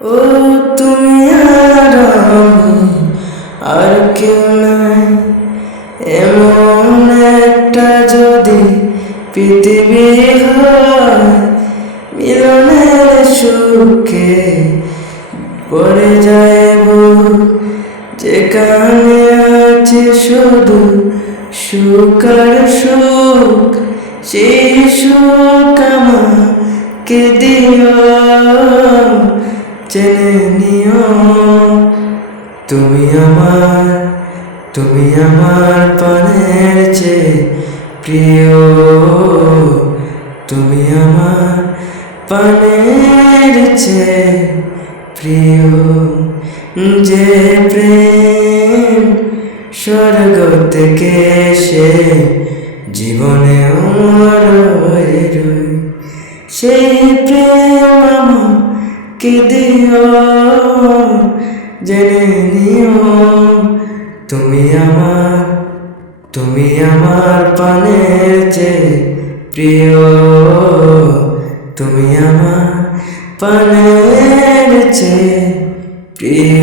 ও তুমি আর আমি, আর কেউ নাই এমন একটা যদি পৃথিবী হয়, মিলনের সুখে পড়ে যায় বুক, যেখানে আছে শুধু সুখ আর সুখ, সেই সুখ আমাকে দিও, জেনে নিও। তুমি আমার প্রাণের চেয়ে প্রিয়, তুমি আমার প্রাণের চেয়ে প্রিয়। যে প্রেম স্বর্গ থেকে এসে জীবনে আমার হয়ে রয়, সেই প্রেম আমাকে দিও, জেনে নিও। তুমি আমার প্রাণের চেয়ে প্রিয়, তুমি আমার প্রাণের চেয়ে প্রিয়।